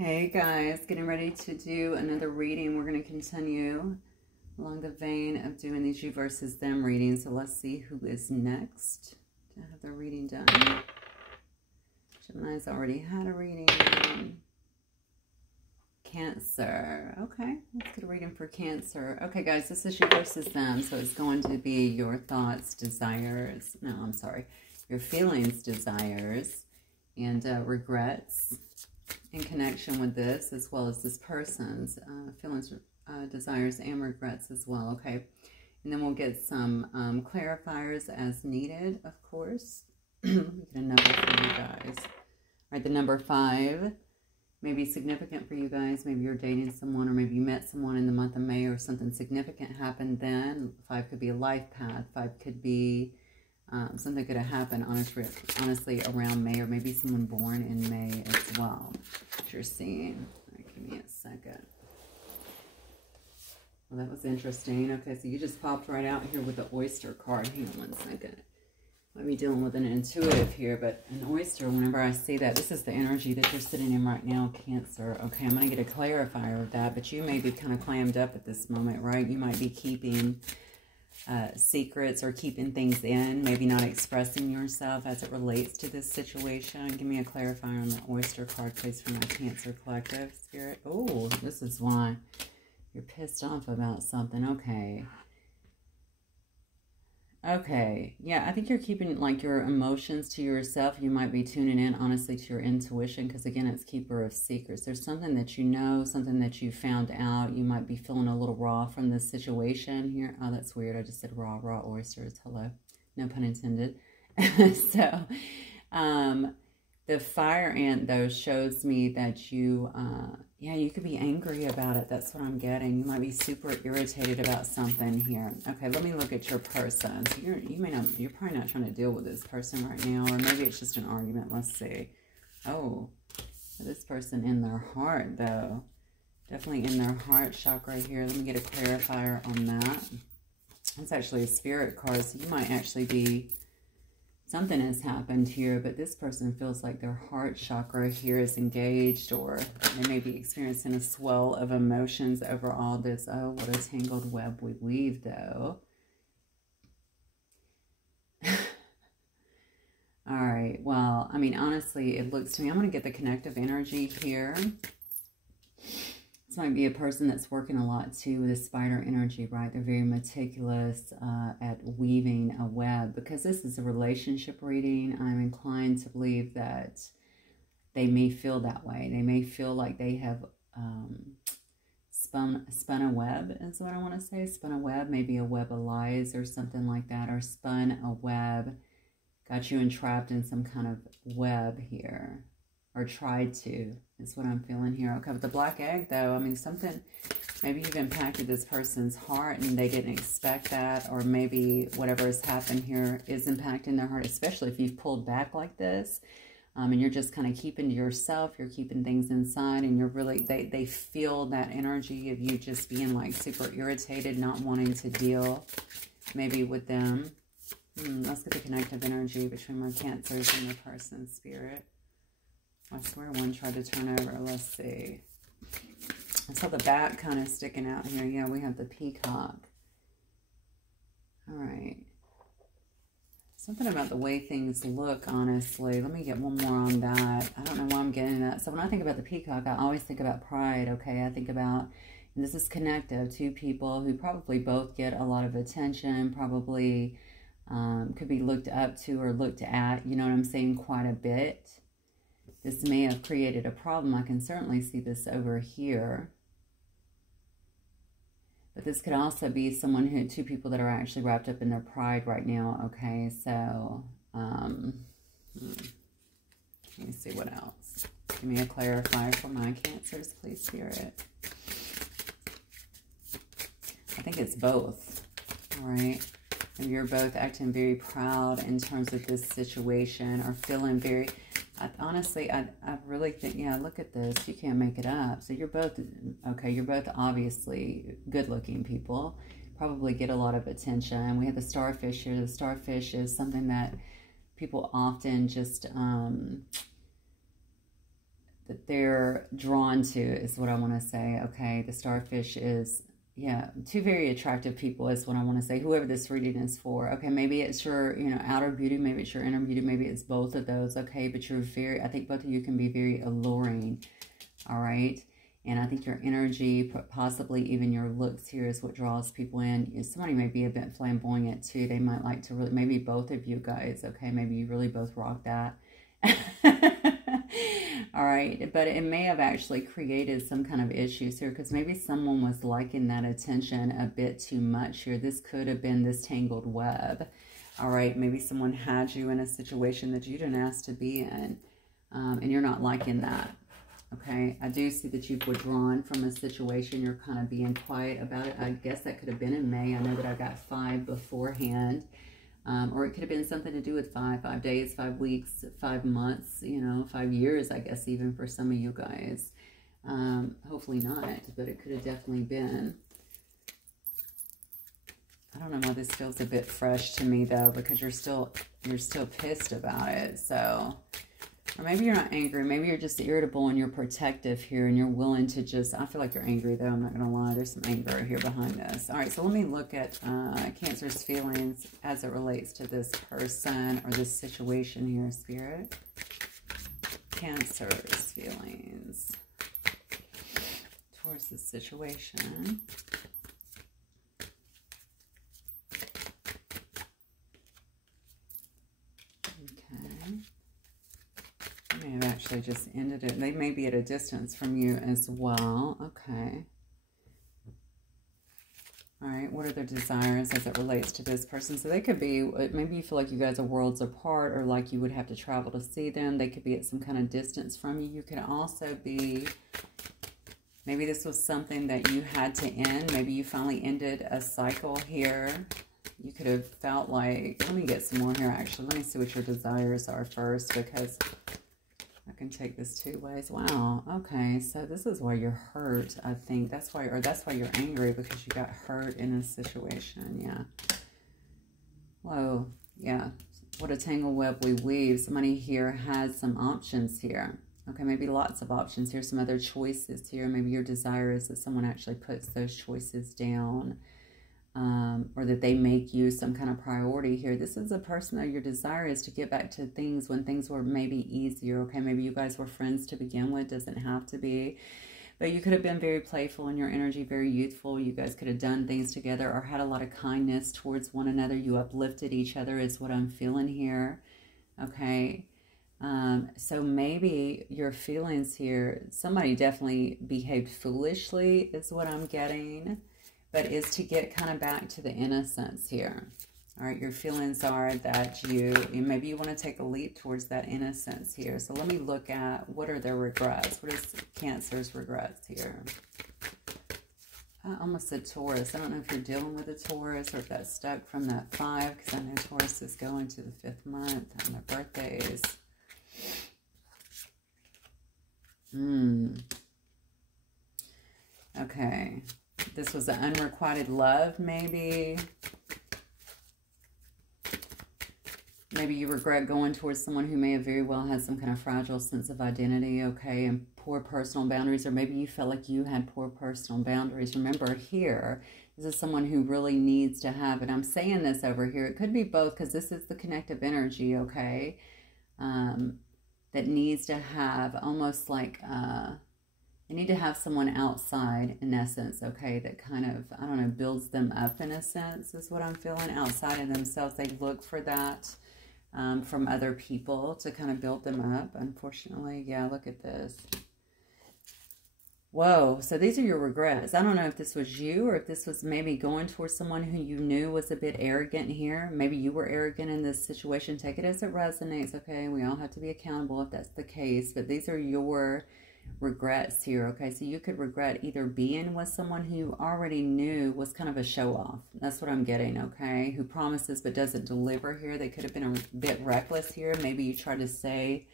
Hey guys, getting ready to do another reading. We're going to continue along the vein of doing these you versus them readings. So let's see who is next to have their reading done. Gemini's already had a reading. Cancer. Okay, let's get a reading for Cancer. Okay guys, this is you versus them. So it's going to be your thoughts, desires. No, I'm sorry. Your feelings, desires, and regrets in connection with this, as well as this person's feelings, desires, and regrets as well, okay? And then we'll get some clarifiers as needed, of course. Get a number for you guys. All right, the number 5 may be significant for you guys. Maybe you're dating someone, or maybe you met someone in the month of May, or something significant happened then. 5 could be a life path. 5 could be something could have happened, honestly, around May, or maybe someone born in May as well. What you're seeing. All right, give me a second. Well, that was interesting. Okay, so you just popped right out here with the oyster card. Hang on one second. Might be dealing with an intuitive here, but an oyster, whenever I see that, this is the energy that you're sitting in right now, Cancer. Okay, I'm going to get a clarifier of that, but you may be kind of clammed up at this moment, right? You might be keeping secrets or keeping things in, maybe not expressing yourself as it relates to this situation. Give me a clarifier on the oyster card, please, for my Cancer collective spirit. Oh, this is why you're pissed off about something. Okay. Okay, yeah, I think you're keeping like your emotions to yourself. You might be tuning in, honestly, to your intuition, because again, it's keeper of secrets. There's something that you know, something that you found out. You might be feeling a little raw from this situation here. Oh, that's weird. I just said raw oysters. Hello. No pun intended. So, the fire ant, though, shows me that you, yeah, you could be angry about it. That's what I'm getting. You might be super irritated about something here. Okay, let me look at your person. So you're probably not trying to deal with this person right now, or maybe it's just an argument. Let's see. Oh, this person in their heart, though. Definitely in their heart chakra here. Let me get a clarifier on that. It's actually a spirit card, so you might actually be... Something has happened here, but this person feels like their heart chakra here is engaged, or they may be experiencing a swell of emotions over all this. Oh, what a tangled web we weave, though. All right, well, I mean, honestly, it looks to me, I'm going to get the connective energy here. This might be a person that's working a lot too with the spider energy, right? They're very meticulous at weaving a web, because this is a relationship reading. I'm inclined to believe that they may feel that way. They may feel like they have spun a web, is what I want to say. Spun a web, maybe a web of lies or something like that, or spun a web, got you entrapped in some kind of web here. Or tried to, is what I'm feeling here. Okay, with the black egg, though, I mean, something, maybe you've impacted this person's heart and they didn't expect that, or maybe whatever has happened here is impacting their heart, especially if you've pulled back like this, and you're just kind of keeping to yourself, you're keeping things inside, and you're really, they feel that energy of you just being like super irritated, not wanting to deal maybe with them. Let's get the connective energy between my Cancers and the person's spirit. I swear one tried to turn over. Let's see. I saw the bat kind of sticking out here. Yeah, we have the peacock. All right. Something about the way things look, honestly. Let me get one more on that. I don't know why I'm getting that. So when I think about the peacock, I always think about pride, okay? I think about, and this is connective, two people who probably both get a lot of attention, probably could be looked up to or looked at, you know what I'm saying, quite a bit. This may have created a problem. I can certainly see this over here. But this could also be someone who, two people that are actually wrapped up in their pride right now. Okay, so, let me see what else. Give me a clarifier for my Cancers, please, Spirit. I think it's both, all right? And you're both acting very proud in terms of this situation, or feeling very... honestly, I really think, yeah, look at this. You can't make it up. So you're both, okay, you're both obviously good-looking people. Probably get a lot of attention. We have the starfish here. The starfish is something that people often just, that they're drawn to is what I want to say. Okay, the starfish is, yeah, two very attractive people is what I want to say, whoever this reading is for. Okay, maybe it's your, you know, outer beauty, maybe it's your inner beauty, maybe it's both of those. Okay, but you're very, I think both of you can be very alluring. All right, and I think your energy, possibly even your looks here, is what draws people in. Somebody may be a bit flamboyant too. They might like to really, maybe both of you guys. Okay, maybe you really both rock that. All right, but it may have actually created some kind of issues here, because maybe someone was liking that attention a bit too much here. This could have been this tangled web. All right, maybe someone had you in a situation that you didn't ask to be in, and you're not liking that. Okay, I do see that you've withdrawn from a situation. You're kind of being quiet about it. I guess that could have been in May. I know that I got 5 beforehand. Or it could have been something to do with 5 days, 5 weeks, 5 months, you know, 5 years, I guess, even for some of you guys. Hopefully not, but it could have definitely been. I don't know why this feels a bit fresh to me, though, because you're still pissed about it. So, or maybe you're not angry. Maybe you're just irritable and you're protective here and you're willing to just, I feel like you're angry though. I'm not going to lie. There's some anger here behind this. All right. So let me look at Cancer's feelings as it relates to this person or this situation here, Spirit. Cancer's feelings towards this situation. Okay. May have actually just ended it. They may be at a distance from you as well. Okay. All right. What are their desires as it relates to this person? So they could be, maybe you feel like you guys are worlds apart, or like you would have to travel to see them. They could be at some kind of distance from you. You could also be, maybe this was something that you had to end. Maybe you finally ended a cycle here. You could have felt like, let me get some more here actually. Let me see what your desires are first, because I can take this 2 ways. Wow. Okay. So this is why you're hurt, I think. That's why, or that's why you're angry, because you got hurt in a situation. Yeah. Whoa. Yeah. What a tangle web we weave. Somebody here has some options here. Okay. Maybe lots of options here. Some other choices here. Maybe your desire is that someone actually puts those choices down. Or that they make you some kind of priority here. This is a person that your desire is to get back to things when things were maybe easier. Okay, maybe you guys were friends to begin with. Doesn't have to be. But you could have been very playful in your energy, very youthful. You guys could have done things together or had a lot of kindness towards one another. You uplifted each other is what I'm feeling here. Okay. So maybe your feelings here, somebody definitely behaved foolishly is what I'm getting. But is to get kind of back to the innocence here. All right, your feelings are that maybe you want to take a leap towards that innocence here. So let me look at what are their regrets. What is Cancer's regrets here? I almost said Taurus. I don't know if you're dealing with a Taurus or if that's stuck from that 5, because I know Taurus is going to the 5th month on their birthdays. Okay. This was an unrequited love, maybe. Maybe you regret going towards someone who may have very well had some kind of fragile sense of identity, okay, and poor personal boundaries, or maybe you felt like you had poor personal boundaries. Remember here, this is someone who really needs to have, and I'm saying this over here, it could be both because this is the connective energy, okay, that needs to have almost like... you need to have someone outside, in essence, okay, that kind of, I don't know, builds them up in a sense, is what I'm feeling. Outside of themselves, they look for that from other people to kind of build them up, unfortunately. Yeah, look at this. Whoa, so these are your regrets. I don't know if this was you or if this was maybe going towards someone who you knew was a bit arrogant here. Maybe you were arrogant in this situation. Take it as it resonates, okay? We all have to be accountable if that's the case, but these are your regrets here, okay? So you could regret either being with someone who you already knew was kind of a show-off. That's what I'm getting, okay? Who promises but doesn't deliver here. They could have been a bit reckless here. Maybe you tried to say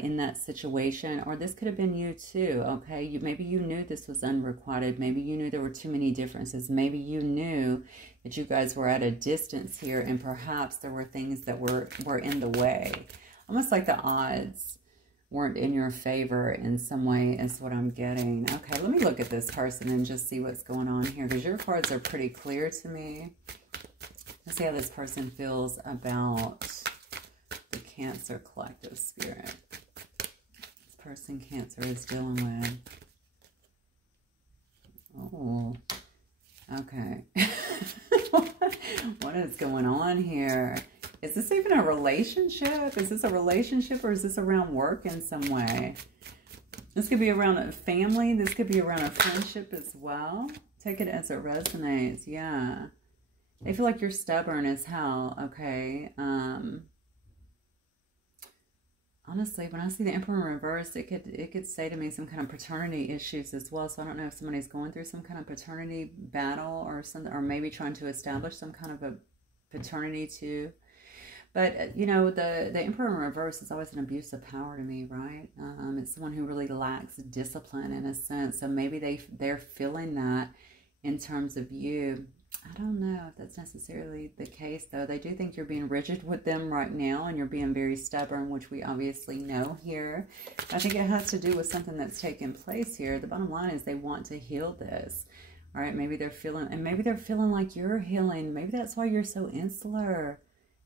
in that situation, or this could have been you too, okay? Maybe you knew this was unrequited. Maybe you knew there were too many differences. Maybe you knew that you guys were at a distance here and perhaps there were things that were in the way. Almost like the odds weren't in your favor in some way is what I'm getting. Okay, let me look at this person and just see what's going on here, because your cards are pretty clear to me. Let's see how this person feels about the Cancer collective spirit. This person Cancer is dealing with. Oh, okay. What is going on here? Is this even a relationship? Is this a relationship, or is this around work in some way? This could be around a family. This could be around a friendship as well. Take it as it resonates. Yeah. They feel like you're stubborn as hell. Okay. Honestly, when I see the Emperor in reverse, it could say to me some kind of paternity issues as well. So I don't know if somebody's going through some kind of paternity battle or something, or maybe trying to establish some kind of a paternity too. But, you know, the Emperor in reverse is always an abuse of power to me, right? It's someone who really lacks discipline in a sense. So maybe they're feeling that in terms of you. I don't know if that's necessarily the case, though. They do think you're being rigid with them right now, and you're being very stubborn, which we obviously know here. I think it has to do with something that's taken place here. The bottom line is they want to heal this. All right, maybe they're feeling, and maybe they're feeling like you're healing. Maybe that's why you're so insular.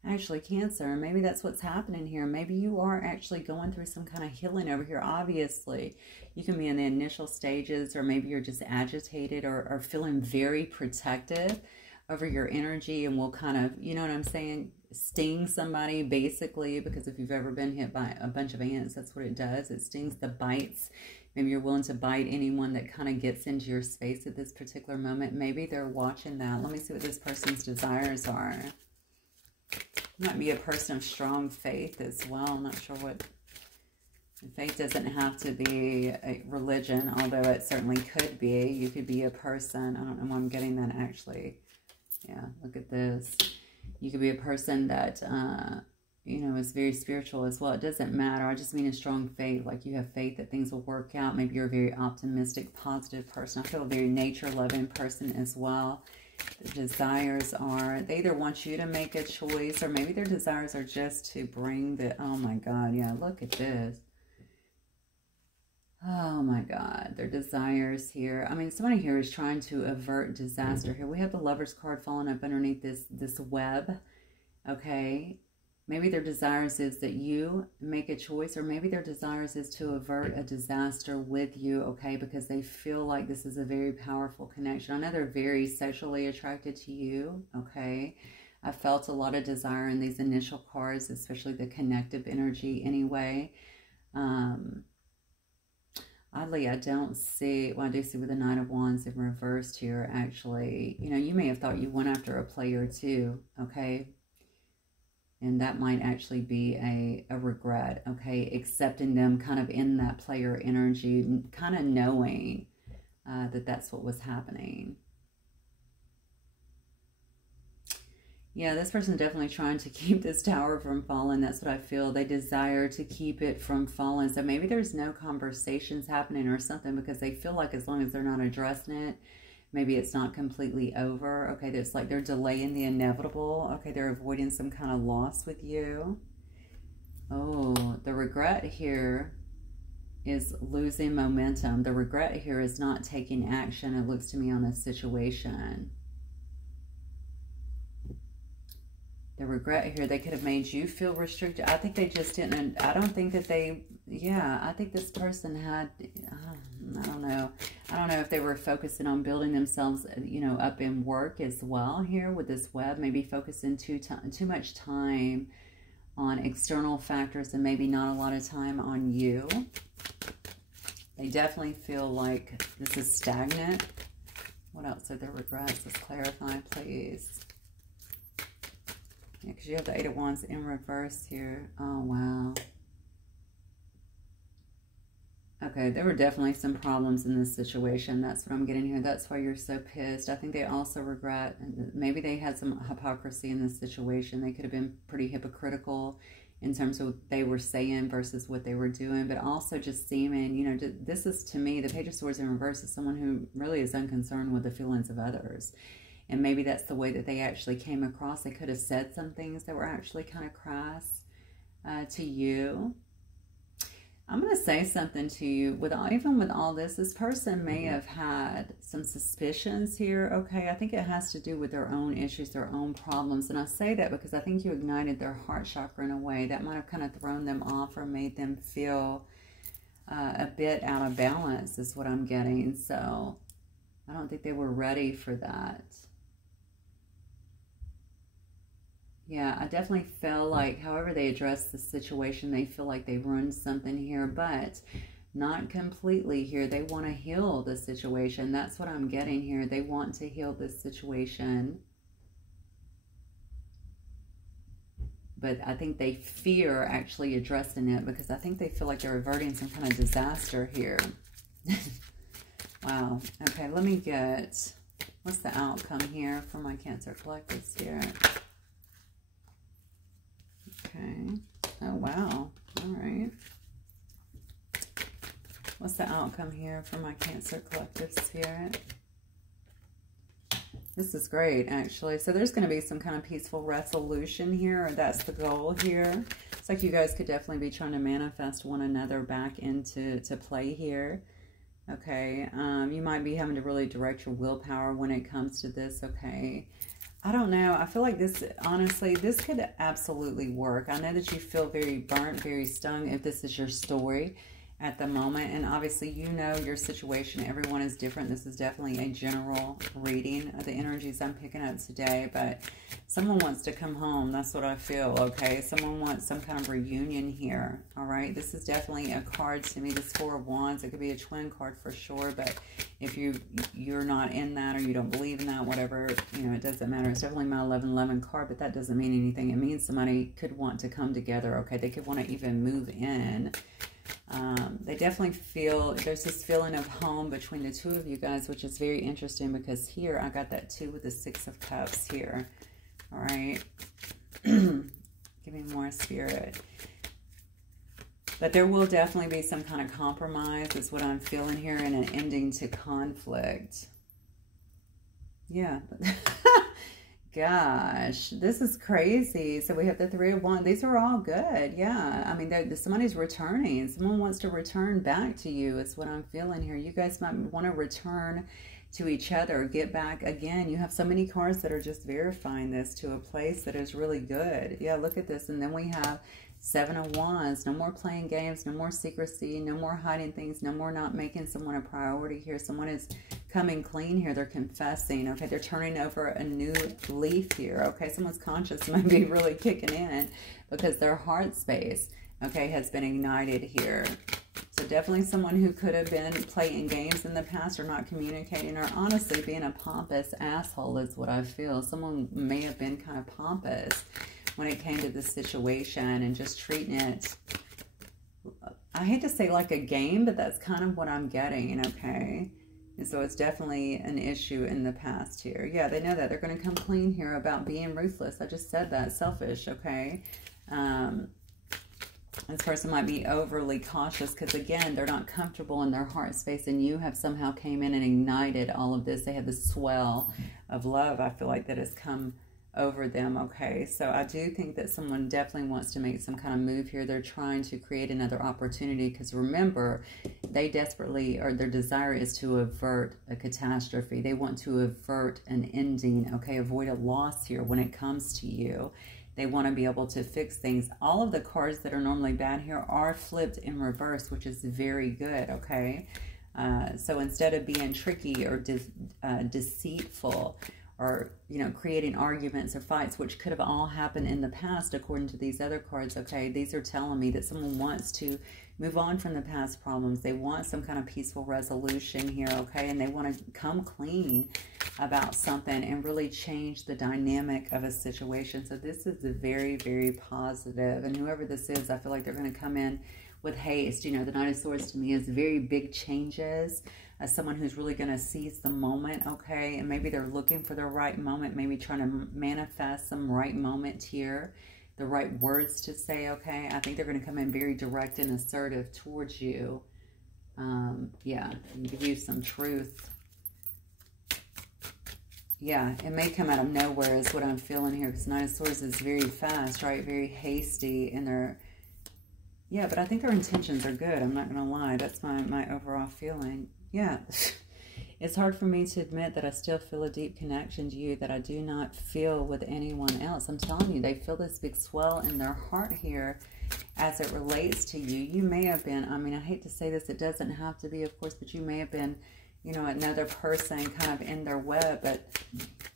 Actually, Cancer, maybe that's what's happening here. Maybe you are actually going through some kind of healing over here. Obviously, you can be in the initial stages, or maybe you're just agitated or feeling very protective over your energy, and will kind of, you know what I'm saying, sting somebody basically, because if you've ever been hit by a bunch of ants, that's what it does. It stings, the bites. Maybe you're willing to bite anyone that kind of gets into your space at this particular moment. Maybe they're watching that. Let me see what this person's desires are. Might be a person of strong faith as well. I'm not sure what... Faith doesn't have to be a religion, although it certainly could be. You could be a person... I don't know why I'm getting that actually. Yeah, look at this. You could be a person that, you know, is very spiritual as well. It doesn't matter. I just mean a strong faith. Like you have faith that things will work out. Maybe you're a very optimistic, positive person. I feel a very nature-loving person as well. The desires are, they either want you to make a choice, or maybe their desires are just to bring the, oh my God, yeah, look at this. Oh my God, their desires here. I mean, somebody here is trying to avert disaster here. We have the Lover's card falling up underneath this web, okay? Maybe their desires is that you make a choice, or maybe their desires is to avert a disaster with you, okay? Because they feel like this is a very powerful connection. I know they're very sexually attracted to you, okay? I felt a lot of desire in these initial cards, especially the connective energy anyway. Oddly, I don't see, well, I do see with the Knight of Wands in reversed here, actually. You know, you may have thought you went after a player too, okay? And that might actually be a regret, okay? Accepting them kind of in that player energy, kind of knowing that that's what was happening. Yeah, this person's definitely trying to keep this tower from falling. That's what I feel. They desire to keep it from falling. So maybe there's no conversations happening or something, because they feel like as long as they're not addressing it, maybe it's not completely over. Okay, it's like they're delaying the inevitable. Okay, they're avoiding some kind of loss with you. Oh, the regret here is losing momentum. The regret here is not taking action, it looks to me, on this situation. The regret here, they could have made you feel restricted. I think they just didn't. I don't think that they, yeah, I think this person had, I don't know. I don't know if they were focusing on building themselves, you know, up in work as well here with this web. Maybe focusing too much time on external factors and maybe not a lot of time on you. They definitely feel like this is stagnant. What else are their regrets? Let's clarify, please. Yeah, because you have the Eight of Wands in reverse here. Oh, wow. Okay, there were definitely some problems in this situation. That's what I'm getting here. That's why you're so pissed. I think they also regret, maybe they had some hypocrisy in this situation. They could have been pretty hypocritical in terms of what they were saying versus what they were doing, but also just seeming, you know, this is, to me, the Page of Swords in reverse is someone who really is unconcerned with the feelings of others. And maybe that's the way that they actually came across. They could have said some things that were actually kind of crass to you. I'm going to say something to you. Even with all this, this person may have had some suspicions here, okay? I think it has to do with their own issues, their own problems. And I say that because I think you ignited their heart chakra in a way that might have kind of thrown them off or made them feel a bit out of balance is what I'm getting. So I don't think they were ready for that. Yeah, I definitely feel like however they address the situation, they feel like they ruined something here, but not completely here. They want to heal the situation. That's what I'm getting here. They want to heal this situation. But I think they fear actually addressing it because I think they feel like they're averting some kind of disaster here. Wow. Okay, let me get, what's the outcome here for my Cancer Collective Spirit? Okay. Oh, wow. All right. What's the outcome here for my Cancer Collective Spirit? This is great, actually. So there's going to be some kind of peaceful resolution here, or that's the goal here. It's like you guys could definitely be trying to manifest one another back into play here. Okay. You might be having to really direct your willpower when it comes to this, okay? I don't know. I feel like this, honestly, this could absolutely work. I know that you feel very burnt, very stung if this is your story at the moment. And obviously, you know your situation. Everyone is different. This is definitely a general reading of the energies I'm picking up today. But someone wants to come home. That's what I feel, okay? Someone wants some kind of reunion here, all right? This is definitely a card to me. This Four of Wands. It could be a twin card for sure. But if you're not in that or you don't believe in that, whatever, you know, it doesn't matter. It's definitely my 1111 card, but that doesn't mean anything. It means somebody could want to come together, okay? They could want to even move in. They definitely feel, there's this feeling of home between the two of you guys, which is very interesting because here I got that 2 with the 6 of Cups here. All right. Give me more, Spirit. But there will definitely be some kind of compromise is what I'm feeling here, and an ending to conflict. Yeah. Gosh, this is crazy. So we have the 3 of Wands. These are all good. Yeah. I mean, somebody's returning. Someone wants to return back to you is what I'm feeling here. You guys might want to return to each other, get back again. You have so many cards that are just verifying this to a place that is really good. Yeah, look at this. And then we have 7 of Wands. No more playing games, no more secrecy, no more hiding things, no more not making someone a priority here. Someone is coming clean here. They're confessing, okay? They're turning over a new leaf here, okay? Someone's conscience might be really kicking in because their heart space, okay, has been ignited here. So definitely someone who could have been playing games in the past or not communicating or honestly being a pompous asshole is what I feel. Someone may have been kind of pompous when it came to this situation and just treating it, I hate to say like a game, but that's kind of what I'm getting, okay? And so it's definitely an issue in the past here. Yeah, they know that. They're going to come clean here about being ruthless. I just said that. Selfish, okay? This person might be overly cautious because, again, they're not comfortable in their heart space, and you have somehow came in and ignited all of this. They have this swell of love, I feel like, that has come over them, okay? So I do think that someone definitely wants to make some kind of move here. They're trying to create another opportunity because, remember, they desperately, or their desire is to avert a catastrophe. They want to avert an ending, okay? Avoid a loss here when it comes to you. They want to be able to fix things. All of the cards that are normally bad here are flipped in reverse, which is very good, okay? So instead of being tricky or deceitful or, you know, creating arguments or fights, which could have all happened in the past according to these other cards, okay? These are telling me that someone wants to move on from the past problems. They want some kind of peaceful resolution here, okay? And they want to come clean about something and really change the dynamic of a situation. So this is a very, very positive. And whoever this is, I feel like they're going to come in with haste. You know, the Knight of Swords to me is very big changes. As someone who's really going to seize the moment, okay? And maybe they're looking for the right moment, maybe trying to manifest some right moment here, the right words to say, okay? I think they're going to come in very direct and assertive towards you. Yeah, and give you some truth. Yeah, it may come out of nowhere is what I'm feeling here, because Knight of Swords is very fast, right? Very hasty in their, Yeah, but I think their intentions are good. I'm not going to lie. That's my overall feeling. Yeah. It's hard for me to admit that I still feel a deep connection to you that I do not feel with anyone else. I'm telling you, they feel this big swell in their heart here as it relates to you. You may have been, I mean, I hate to say this, it doesn't have to be, of course, but you may have been, you know, another person kind of in their web, but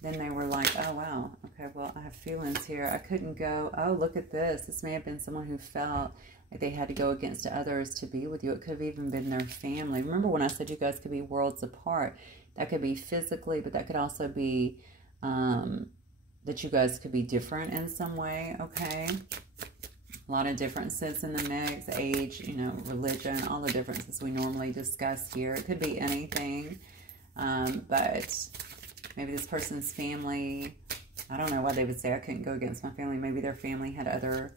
then they were like, oh, wow, okay, well, I have feelings here. I couldn't go, oh, look at this. This may have been someone who felt like they had to go against others to be with you. It could have even been their family. Remember when I said you guys could be worlds apart? That could be physically, but that could also be that you guys could be different in some way, okay? A lot of differences in the mix, age, you know, religion, all the differences we normally discuss here. It could be anything, but maybe this person's family, I don't know why they would say I couldn't go against my family. Maybe their family had other...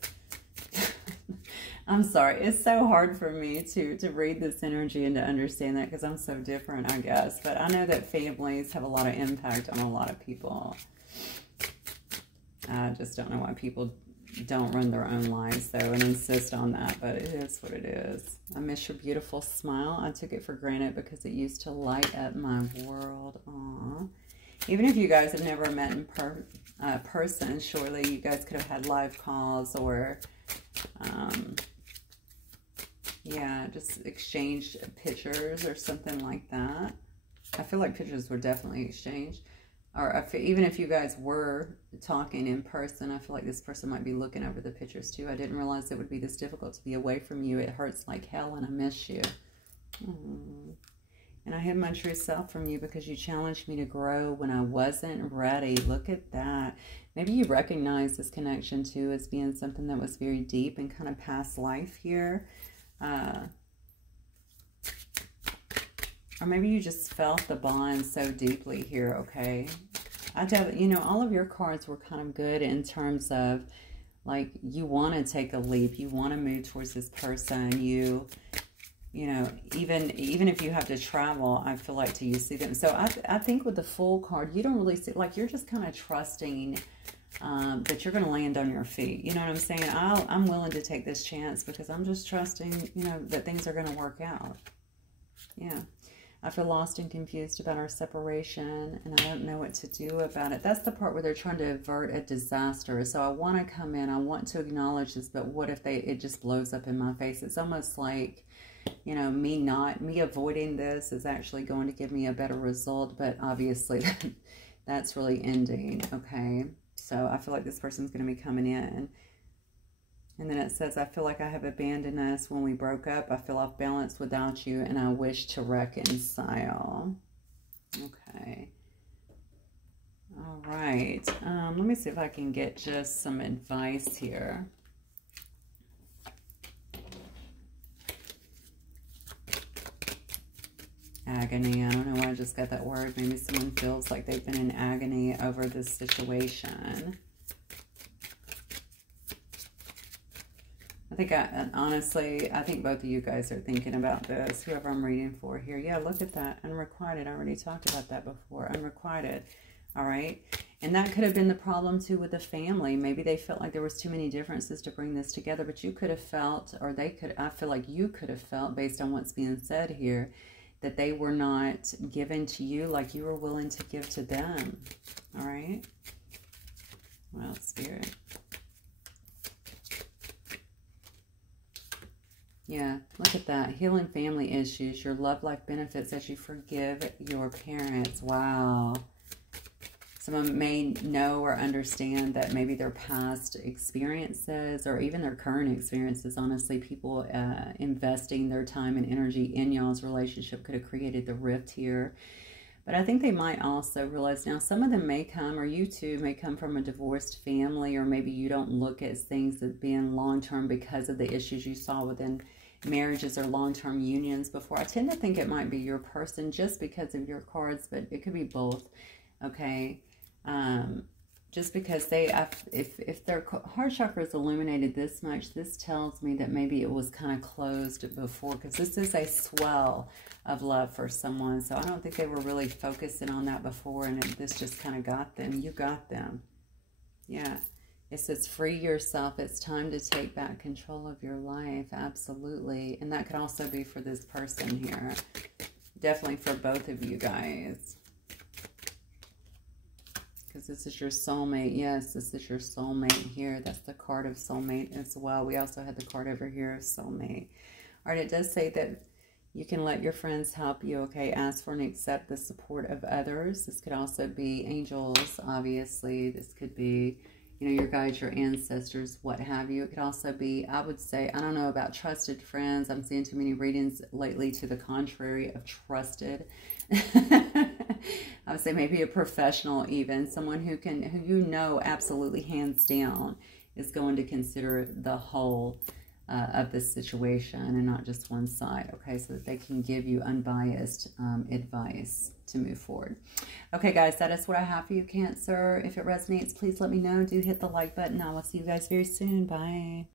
I'm sorry. It's so hard for me to read this energy and to understand that because I'm so different, I guess. But I know that families have a lot of impact on a lot of people. I just don't know why people don't run their own lives, though, and insist on that. But it is what it is. I miss your beautiful smile. I took it for granted because it used to light up my world. Aww. Even if you guys have never met in person, surely you guys could have had live calls or... yeah, just exchange pictures or something like that. I feel like pictures were definitely exchanged. Or even if you guys were talking in person, I feel like this person might be looking over the pictures too. I didn't realize it would be this difficult to be away from you. It hurts like hell and I miss you. And I hid my true self from you because you challenged me to grow when I wasn't ready. Look at that. Maybe you recognize this connection too as being something that was very deep and kind of past life here. Or maybe you just felt the bond so deeply here, okay? I tell you know, all of your cards were kind of good in terms of, like, you want to take a leap. You want to move towards this person. You know, even if you have to travel, I feel like you see them. So I think with the Fool card, you don't really see, like, you're just kind of trusting that you're going to land on your feet. You know what I'm saying? I'm willing to take this chance because I'm just trusting, you know, that things are going to work out. Yeah. I feel lost and confused about our separation, and I don't know what to do about it. That's the part where they're trying to avert a disaster. So I want to come in. I want to acknowledge this, but what if it just blows up in my face? It's almost like, you know, me avoiding this is actually going to give me a better result, but obviously that's really ending, okay? So I feel like this person's going to be coming in. And then it says, I feel like I have abandoned us when we broke up. I feel off balance without you, and I wish to reconcile. Okay. All right. Let me see if I can get just some advice here. Agony. I don't know why I just got that word. Maybe someone feels like they've been in agony over this situation. Honestly, I think both of you guys are thinking about this, whoever I'm reading for here. Yeah, look at that. Unrequited. I already talked about that before. Unrequited. All right. And that could have been the problem, too, with the family. Maybe they felt like there was too many differences to bring this together, but you could have felt, or they could, I feel like you could have felt, based on what's being said here, that they were not given to you like you were willing to give to them. All right. Well, Spirit. Yeah, look at that. Healing family issues. Your love life benefits as you forgive your parents. Wow. Someone may know or understand that maybe their past experiences or even their current experiences, honestly, people investing their time and energy in y'all's relationship could have created the rift here. But I think they might also realize now some of them may come, or you too may come from a divorced family, or maybe you don't look at things as being long-term because of the issues you saw within marriages or long-term unions before. I tend to think it might be your person just because of your cards, but it could be both, okay? Just because if their heart chakra is illuminated this much, this tells me that maybe it was kind of closed before, because this is a swell of love for someone. So I don't think they were really focusing on that before, and this just kind of got them. You got them. Yeah. It says free yourself. It's time to take back control of your life. Absolutely. And that could also be for this person here. Definitely for both of you guys. Because this is your soulmate. Yes, this is your soulmate here. That's the card of soulmate as well. We also had the card over here of soulmate. All right, it does say that you can let your friends help you, okay? Ask for and accept the support of others. This could also be angels, obviously. This could be, you know, your guides, your ancestors, what have you. It could also be, I would say, I don't know about trusted friends. I'm seeing too many readings lately to the contrary of trusted. I would say maybe a professional even. Someone who you know absolutely hands down is going to consider the whole of this situation and not just one side, okay, so that they can give you unbiased advice to move forward. Okay, guys, that is what I have for you, Cancer. If it resonates, please let me know. Do hit the like button. I will see you guys very soon. Bye.